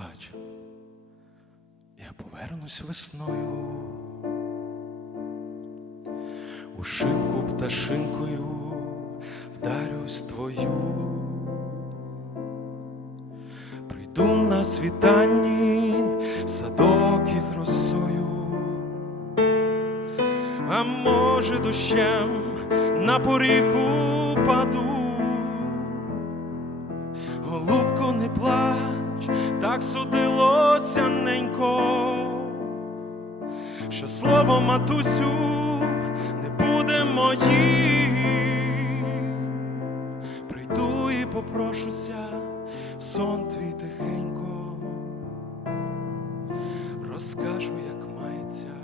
плач, я повернусь весною, у шибку пташинкою вдарюсь твою, прийду на світанні садок із росою, а може дощем на поріг упаду. Так судилося ненько, що слово матусю не буде моїм. Прийду і попрошуся в сон твій тихенько, розкажу, як мається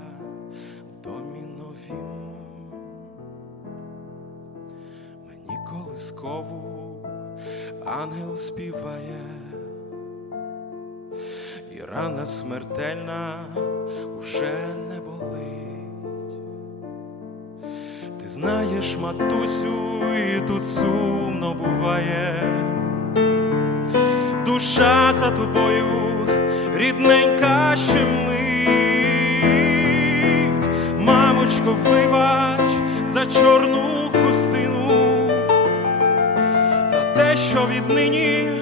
в домі новім. Мені колискову ангел співає, і рана смертельна уже не болить. Ти знаєш, матусю, і тут сумно буває. Душа за тобою, рідненька щемить. Мамочко, вибач за чорну хустину за те, що віднині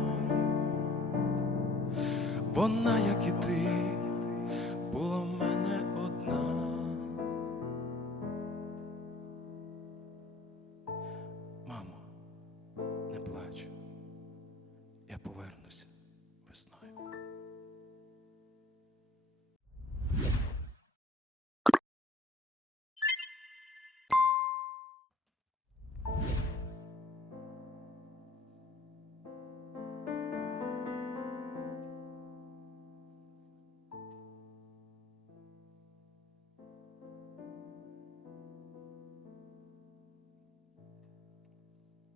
вона, як і ти, була в мене.